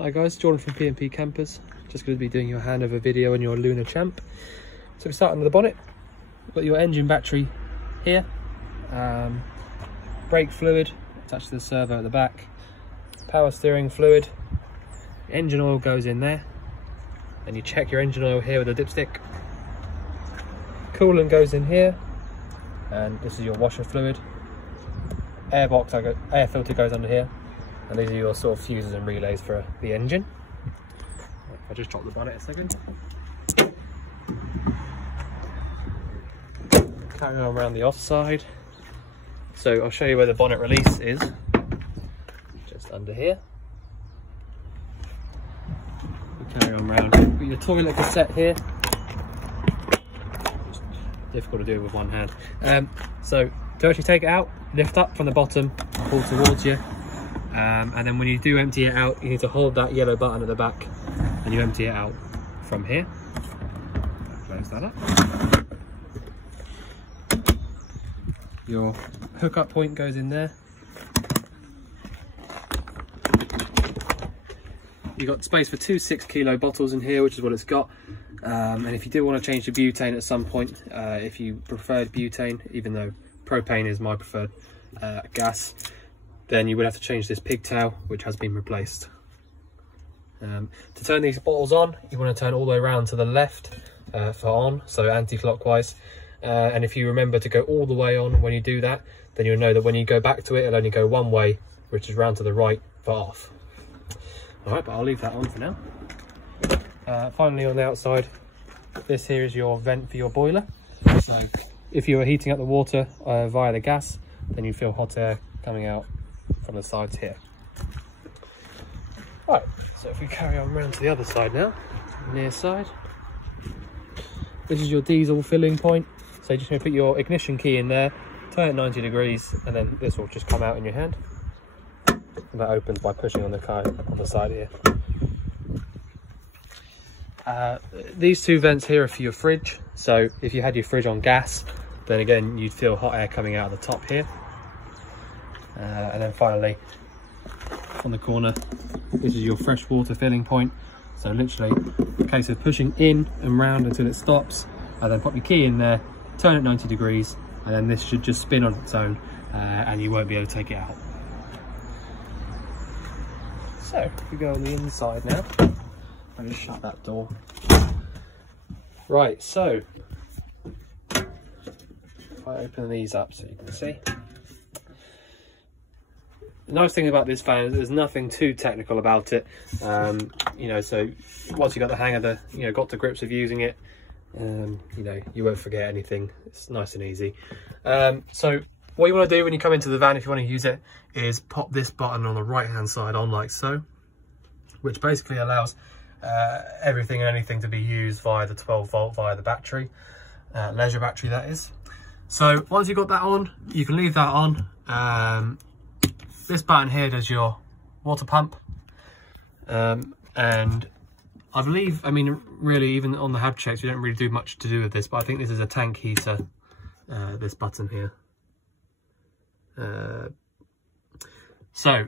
Hi guys, Jordan from P&P Campers. Just going to be doing your handover video on your Lunar Champ. So we're starting with the bonnet. We've got your engine battery here, brake fluid attached to the servo at the back, power steering fluid, engine oil goes in there, and you check your engine oil here with a dipstick. Coolant goes in here, and this is your washer fluid. Air filter goes under here, and these are your sort of fuses and relays for the engine. I'll just drop the bonnet a second. Carrying on around the offside. So I'll show you where the bonnet release is. Just under here. We carry on around. Got your toilet cassette here. Difficult to do with one hand. So to actually take it out, lift up from the bottom, pull towards you, and then when you do empty it out, you need to hold that yellow button at the back, and you empty it out from here. Close that up. Your hookup point goes in there. You've got space for two 6-kilo bottles in here, which is what it's got. And if you do want to change to butane at some point, if you preferred butane, even though propane is my preferred gas, then you would have to change this pigtail, which has been replaced. To turn these bottles on, you want to turn all the way around to the left for on, so anti-clockwise. And if you remember to go all the way on when you do that, then you'll know that when you go back to it, it'll only go one way, which is round to the right for off. All right, but I'll leave that on for now. Finally, on the outside, this here is your vent for your boiler. So if you were heating up the water via the gas, then you feel hot air coming out from the sides here. Right, so if we carry on around to the other side now, near side, this is your diesel filling point. So you're just going to put your ignition key in there, turn it 90 degrees, and then this will just come out in your hand. And that opens by pushing on the car on the side here. These two vents here are for your fridge. So if you had your fridge on gas, then again you'd feel hot air coming out of the top here. And then finally, on the corner, this is your fresh water filling point. So literally a case of pushing in and round until it stops, and then pop your key in there, turn it 90 degrees, and then this should just spin on its own, and you won't be able to take it out. So if we go on the inside now, I'll just shut that door. Right, so if I open these up so you can see. The nice thing about this fan is there's nothing too technical about it. You know, so once you got the hang of the, got to grips of using it, you won't forget anything. It's nice and easy. So what you want to do when you come into the van, if you want to use it, is pop this button on the right hand side on like so, which basically allows everything and anything to be used via the 12 volt via the battery, leisure battery that is. So once you've got that on, you can leave that on. This button here does your water pump, and I believe, really, even on the hab checks, you don't really do much to do with this, but I think this is a tank heater, this button here. So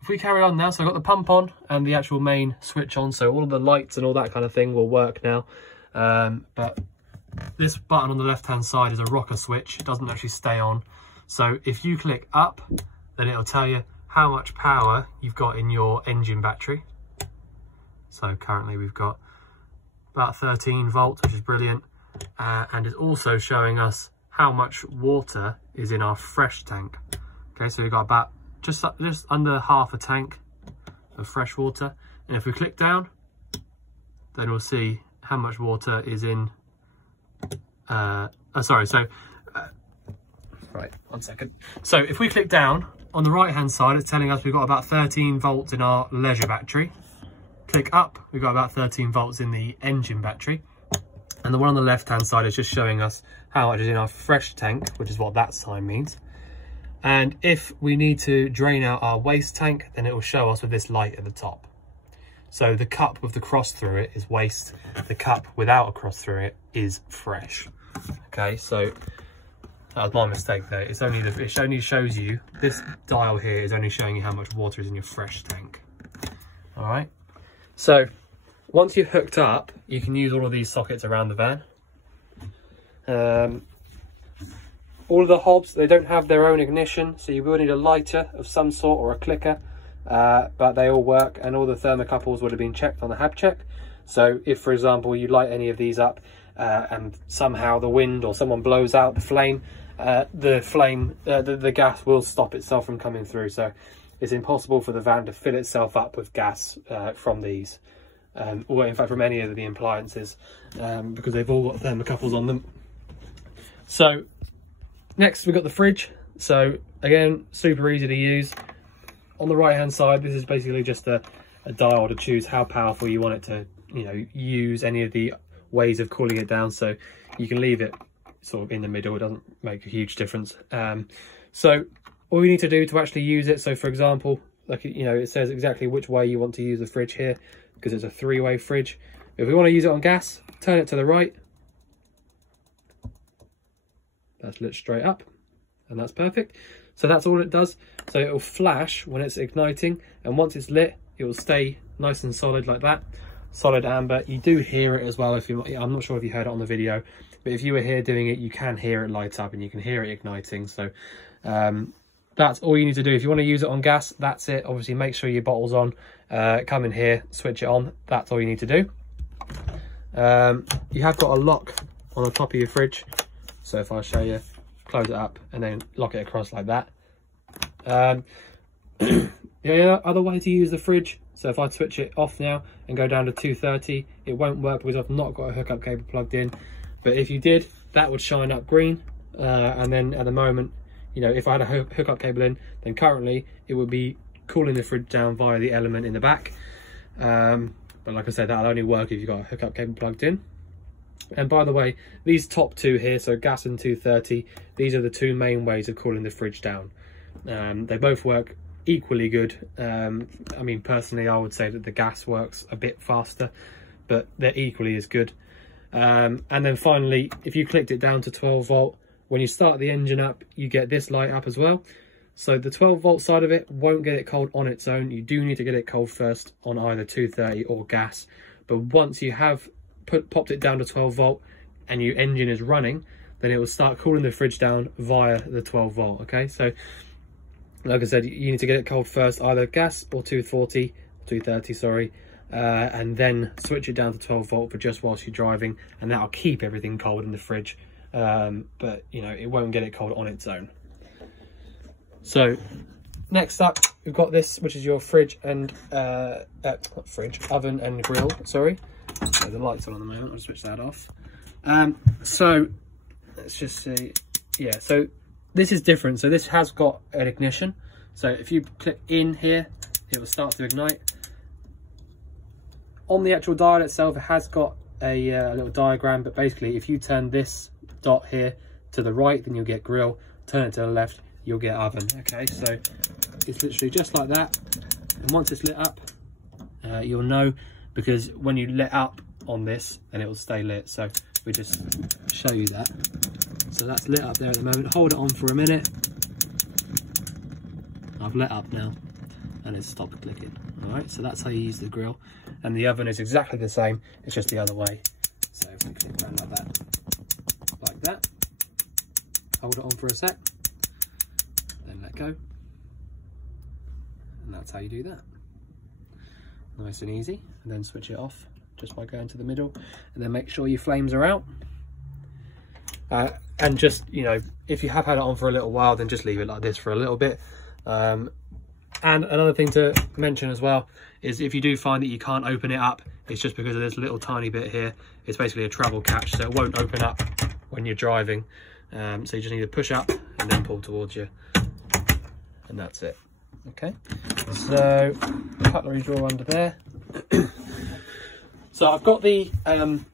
if we carry on now, so I've got the pump on and the actual main switch on, so all of the lights and all that kind of thing will work now. But this button on the left hand side is a rocker switch. It doesn't actually stay on. So if you click up, then it'll tell you how much power you've got in your engine battery. So currently we've got about 13 volts, which is brilliant. And it's also showing us how much water is in our fresh tank. Okay, so we've got about just under half a tank of fresh water. And if we click down, then we'll see how much water is in, right, 1 second. So if we click down, on the right hand side, it's telling us we've got about 13 volts in our leisure battery. Click up, we've got about 13 volts in the engine battery. And the one on the left hand side is just showing us how much is in our fresh tank, which is what that sign means. And if we need to drain out our waste tank, then it will show us with this light at the top. So the cup with the cross through it is waste. The cup without a cross through it is fresh. Okay, so that was my mistake there. It only shows you, this dial here is only showing you how much water is in your fresh tank. All right, So once you've hooked up, you can use all of these sockets around the van. All of the hobs, they don't have their own ignition, so you will need a lighter of some sort or a clicker, but they all work, and all the thermocouples would have been checked on the hab check. So if, for example, you light any of these up and somehow the wind or someone blows out the flame, the gas will stop itself from coming through. So it's impossible for the van to fill itself up with gas from these, or in fact from any of the appliances, because they've all got thermocouples on them. So next we've got the fridge. So again, super easy to use. On the right hand side, this is basically just a dial to choose how powerful you want it to, you know, use any of the ways of cooling it down. So you can leave it sort of in the middle, it doesn't make a huge difference. So all you need to do to actually use it, so for example, like, you know, it says exactly which way you want to use the fridge here, because it's a 3-way fridge. If we want to use it on gas, turn it to the right. That's lit straight up, and that's perfect. So that's all it does. So it will flash when it's igniting, and once it's lit, it will stay nice and solid like that, solid amber. You do hear it as well. If you, I'm not sure if you heard it on the video, but if you were here doing it, you can hear it light up and you can hear it igniting. So that's all you need to do. If you want to use it on gas, that's it. Obviously, make sure your bottle's on. Come in here, switch it on. That's all you need to do. You have got a lock on the top of your fridge. So if I show you, close it up and then lock it across like that. Yeah, other way to use the fridge. So if I switch it off now and go down to 230, it won't work because I've not got a hookup cable plugged in. But if you did, that would shine up green. And then at the moment, you know, if I had a hookup cable in, then currently it would be cooling the fridge down via the element in the back. But like I said, that'll only work if you've got a hookup cable plugged in. And by the way, these top two here, so gas and 230, these are the two main ways of cooling the fridge down. They both work equally good. I mean, personally, I would say that the gas works a bit faster, but they're equally as good. And then finally, if you clicked it down to 12 volt, when you start the engine up, you get this light up as well. So the 12 volt side of it won't get it cold on its own. You do need to get it cold first on either 230 or gas. But once you have popped it down to 12 volt and your engine is running, then it will start cooling the fridge down via the 12 volt. Okay, so like I said, you need to get it cold first, either gas or 230, sorry, and then switch it down to 12 volt for just whilst you're driving, and that'll keep everything cold in the fridge. But you know, it won't get it cold on its own. So next up, we've got this, which is your fridge and not fridge, oven and grill, sorry. So the light's on at the moment, I'll switch that off. So let's just see. Yeah, so this is different. So this has got an ignition. So if you click in here, it will start to ignite. On the actual dial itself, it has got a little diagram, but basically if you turn this dot here to the right, then you'll get grill. Turn it to the left, you'll get oven. Okay, so it's literally just like that. And once it's lit up, you'll know, because when you lit up on this, then it will stay lit. So we just show you that. So that's lit up there at the moment. Hold it on for a minute. I've lit up now and it's stopped clicking. All right, so that's how you use the grill. And the oven is exactly the same, it's just the other way. So if we click around like that, hold it on for a sec, then let go. And that's how you do that. Nice and easy. And then switch it off just by going to the middle, and then make sure your flames are out. And just, you know, if you have had it on for a little while, then just leave it like this for a little bit. And another thing to mention as well is if you do find that you can't open it up, it's just because of this little tiny bit here. It's basically a travel catch, so it won't open up when you're driving. So you just need to push up and then pull towards you, and that's it. Okay, so cutlery drawer under there. So I've got the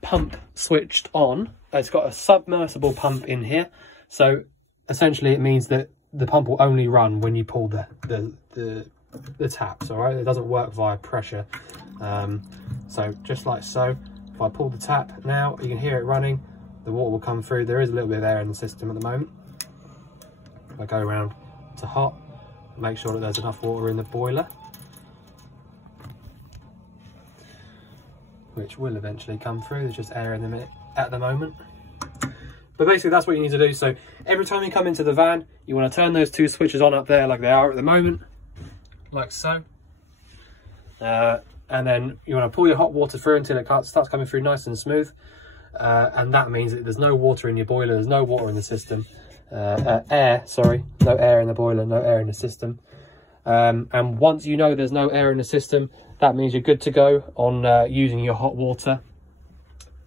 pump switched on. It's got a submersible pump in here. So essentially it means that the pump will only run when you pull the taps, all right? It doesn't work via pressure. So just like so, if I pull the tap now, you can hear it running. The water will come through. There is a little bit of air in the system at the moment. If I go around to hot, make sure that there's enough water in the boiler. which will eventually come through. There's just air in them at the moment. But basically that's what you need to do. So every time you come into the van, you want to turn those two switches on up there like they are at the moment, like so. And then you want to pull your hot water through until it starts coming through nice and smooth. And that means that there's no water in your boiler, there's no water in the system. No air in the boiler, no air in the system. And once you know there's no air in the system, that means you're good to go on using your hot water,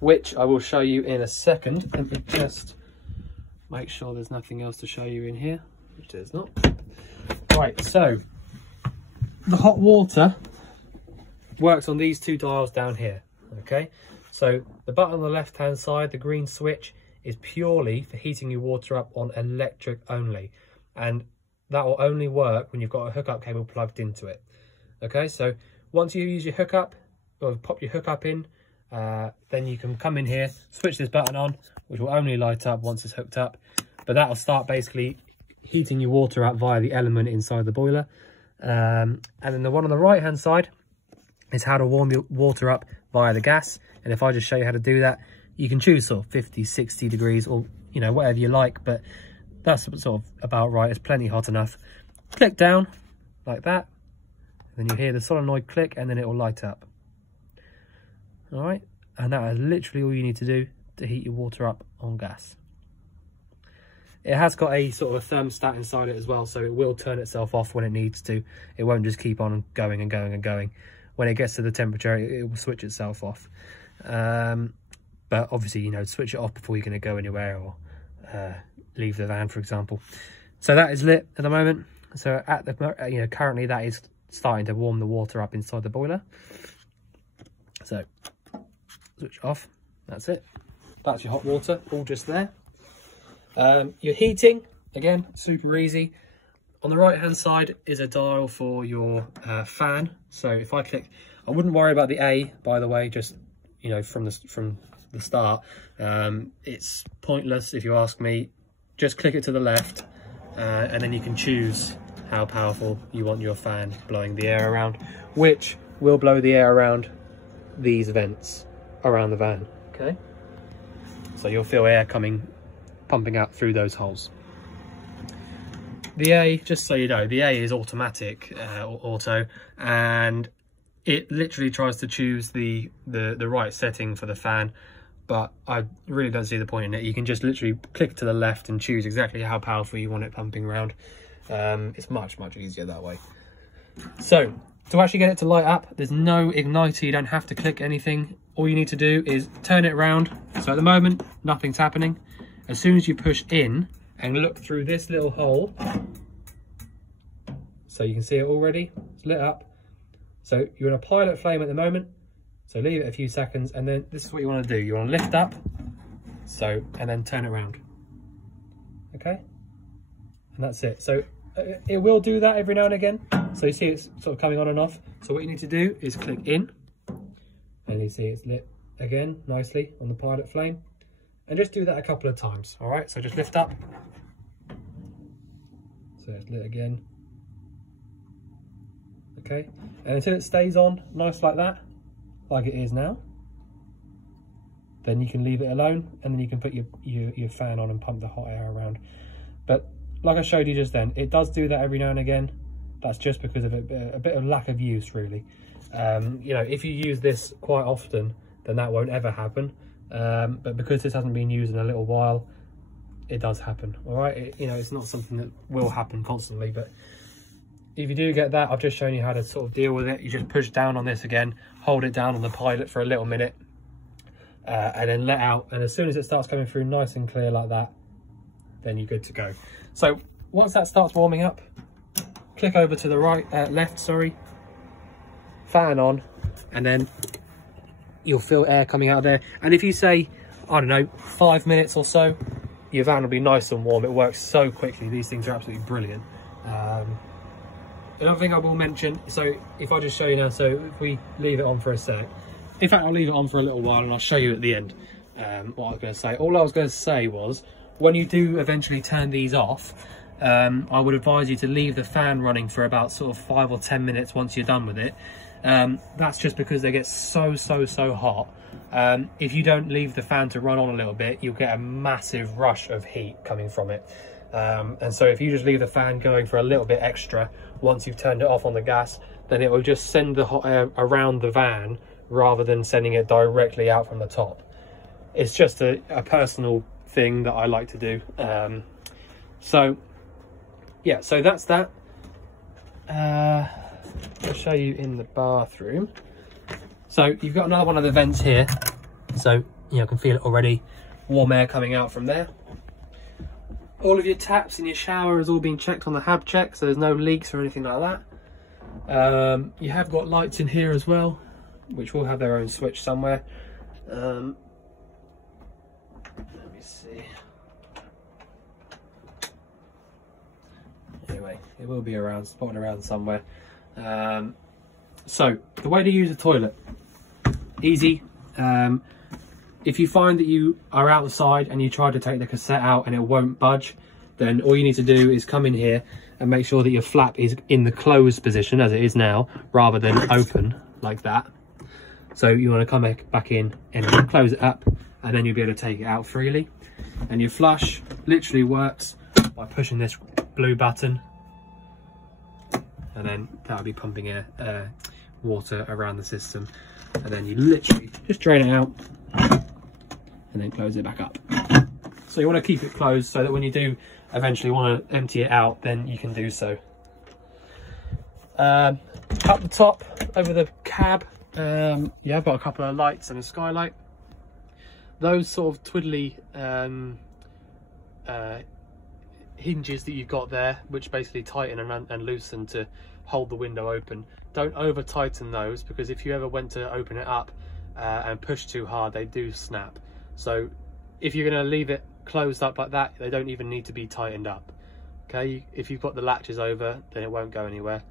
which I will show you in a second. Let me just make sure there's nothing else to show you in here, which there's not. Right, so the hot water works on these two dials down here. Okay, so the button on the left hand side, the green switch, is purely for heating your water up on electric only, and that will only work when you've got a hookup cable plugged into it. Okay, so once you use your hookup, or pop your hookup in, then you can come in here, switch this button on, which will only light up once it's hooked up, but that will start basically heating your water up via the element inside the boiler. And then the one on the right hand side is how to warm your water up via the gas. And if I just show you how to do that, you can choose sort of 50, 60 degrees, or you know, whatever you like, but that's sort of about right. It's plenty hot enough. Click down like that, and then you hear the solenoid click, and then it will light up. All right, and that is literally all you need to do to heat your water up on gas. It has got a sort of a thermostat inside it as well, so it will turn itself off when it needs to. It won't just keep on going and going and going. When it gets to the temperature, it will switch itself off. But obviously, you know, switch it off before you're going to go anywhere or leave the van, for example. So that is lit at the moment. So at the, you know, currently that is starting to warm the water up inside the boiler. So switch off. That's it. That's your hot water, all just there. Your heating, again, super easy. On the right hand side is a dial for your fan. So if I click, I wouldn't worry about the A, by the way, just, you know, from the start. It's pointless if you ask me. Just click it to the left, and then you can choose how powerful you want your fan blowing the air around, which will blow the air around these vents around the van. Okay, so you'll feel air pumping out through those holes. The A, just so you know, the A is automatic, auto, and it literally tries to choose the right setting for the fan, but I really don't see the point in it. You can just literally click to the left and choose exactly how powerful you want it pumping around. It's much easier that way. So to actually get it to light up, there's no igniter. You don't have to click anything. All you need to do is turn it around. So at the moment, nothing's happening. As soon as you push in and look through this little hole, so you can see it already, it's lit up. So you're in a pilot flame at the moment, so leave it a few seconds, and then this is what you want to do. You want to lift up, and then turn it around. Okay, and that's it. So it will do that every now and again. So you see it's sort of coming on and off. So what you need to do is click in, and you see it's lit again nicely on the pilot flame. And just do that a couple of times, all right? So just lift up. So it's lit again. Okay, and until it stays on nice like that, like it is now, then you can leave it alone, and then you can put your fan on and pump the hot air around. But like I showed you just then, it does do that every now and again. That's just because of a bit of lack of use, really. You know, if you use this quite often, then that won't ever happen. But because this hasn't been used in a little while, it does happen. All right, you know, it's not something that will happen constantly, but if you do get that, I've just shown you how to sort of deal with it. You just push down on this again, hold it down on the pilot for a little minute, and then let out. And as soon as it starts coming through nice and clear like that, then you're good to go. So once that starts warming up, click over to the left, fan on, and then you'll feel air coming out of there. And if you say, I don't know, 5 minutes or so, your van will be nice and warm. It works so quickly. These things are absolutely brilliant. Another thing I will mention, so if I just show you now, so if we leave it on for a sec, in fact I'll leave it on for a little while and I'll show you at the end what I was going to say. All I was going to say was, when you do eventually turn these off, I would advise you to leave the fan running for about sort of 5 or 10 minutes once you're done with it, That's just because they get so hot. If you don't leave the fan to run on a little bit, you'll get a massive rush of heat coming from it. And so if you just leave the fan going for a little bit extra, once you've turned it off on the gas, then it will just send the hot air around the van rather than sending it directly out from the top. It's just a personal thing that I like to do. So yeah, so that's that. I'll show you in the bathroom. So you've got another one of the vents here. So you know, I can feel it already. Warm air coming out from there. All of your taps in your shower has all been checked on the HAB check, so there's no leaks or anything like that. You have got lights in here as well, which will have their own switch somewhere. Let me see. Anyway, it will be around, spotted around somewhere. So the way to use a toilet, easy. If you find that you are outside and you try to take the cassette out and it won't budge, then all you need to do is come in here and make sure that your flap is in the closed position as it is now, rather than open like that. So you want to come back in and close it up, and then you'll be able to take it out freely. And your flush literally works by pushing this blue button, and then that'll be pumping air, water around the system, and then you literally just drain it out and then close it back up. So you want to keep it closed so that when you do eventually want to empty it out, then you can do so. Up the top over the cab, yeah, I've got a couple of lights and a skylight. Those sort of twiddly hinges that you've got there, which basically tighten and loosen to hold the window open, don't over tighten those, because if you ever went to open it up and push too hard, they do snap. So if you're going to leave it closed up like that, they don't even need to be tightened up. Okay, if you've got the latches over, then it won't go anywhere.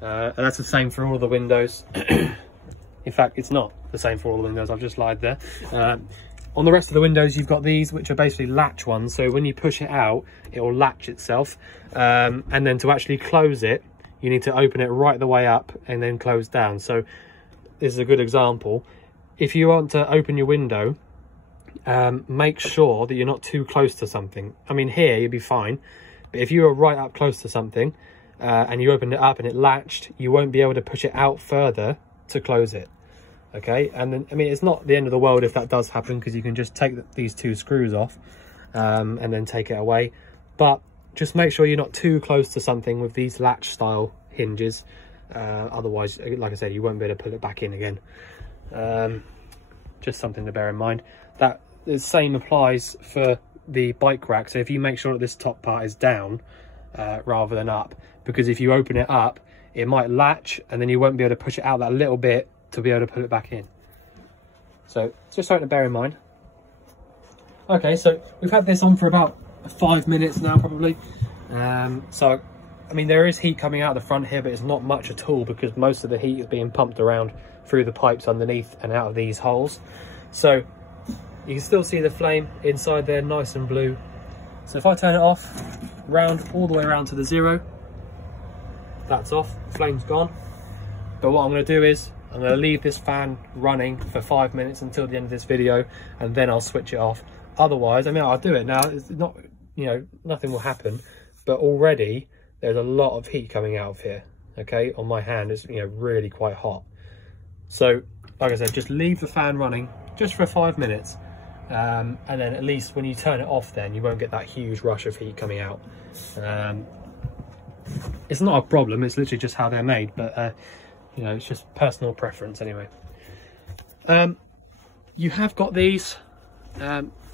And that's the same for all of the windows. In fact, it's not the same for all the windows, I've just lied there. On the rest of the windows, you've got these, which are basically latch ones. So when you push it out, it will latch itself. And then to actually close it, you need to open it right the way up and then close down. So this is a good example. If you want to open your window, make sure that you're not too close to something. I mean, here you'll be fine, but if you are right up close to something and you opened it up and it latched, you won't be able to push it out further to close it. Okay, and then I mean, it's not the end of the world if that does happen, because you can just take these two screws off and then take it away. But just make sure you're not too close to something with these latch style hinges. Otherwise, like I said, you won't be able to put it back in again. Just something to bear in mind. That the same applies for the bike rack. So if you make sure that this top part is down rather than up, because if you open it up, it might latch and then you won't be able to push it out that little bit to be able to put it back in. So it's just something to bear in mind. Okay, so we've had this on for about 5 minutes now, probably. So I mean, there is heat coming out the front here, but it's not much at all, because most of the heat is being pumped around through the pipes underneath and out of these holes. So you can still see the flame inside there, nice and blue. So if I turn it off, round all the way around to the 0, that's off, flame's gone. But what I'm going to do is I'm going to leave this fan running for 5 minutes until the end of this video, and then I'll switch it off. Otherwise, I mean, I'll do it now. It's not, you know, nothing will happen, but already there's a lot of heat coming out of here. Okay, on my hand, it's, you know, really quite hot. So like I said, just leave the fan running just for 5 minutes, and then at least when you turn it off, then you won't get that huge rush of heat coming out. It's not a problem, it's literally just how they're made, but you know, it's just personal preference anyway. You have got these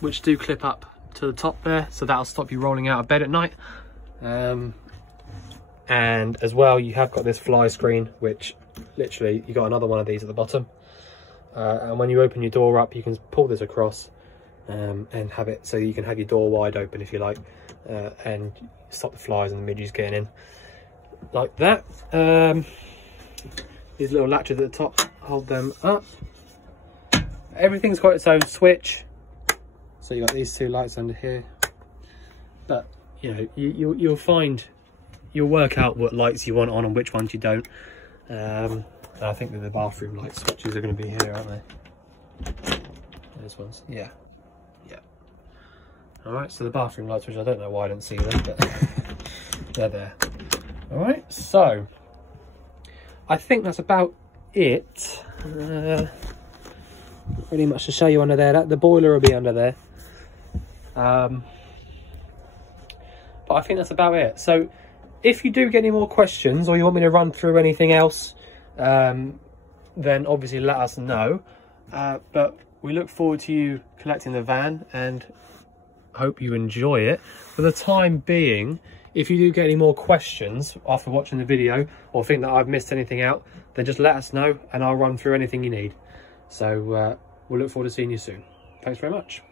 which do clip up to the top there, so that'll stop you rolling out of bed at night. And as well, you have got this fly screen, which literally you got another one of these at the bottom, and when you open your door up, you can pull this across and have it so you can have your door wide open if you like, and stop the flies and the midges getting in like that. These little latches at the top hold them up. Everything's got its own switch, so you got these two lights under here, but you know, you'll find, you'll work out what lights you want on and which ones you don't. And I think that the bathroom light switches are going to be here, aren't they? Those ones, yeah. Alright, so the bathroom lights, which I don't know why I didn't see them, but they're there. Alright, so I think that's about it. Pretty much to show you under there. The boiler will be under there. But I think that's about it. So if you do get any more questions, or you want me to run through anything else, then obviously let us know. But we look forward to you collecting the van, and hope you enjoy it. For the time being, if you do get any more questions after watching the video, or think that I've missed anything out, then just let us know and I'll run through anything you need. So we'll look forward to seeing you soon. Thanks very much.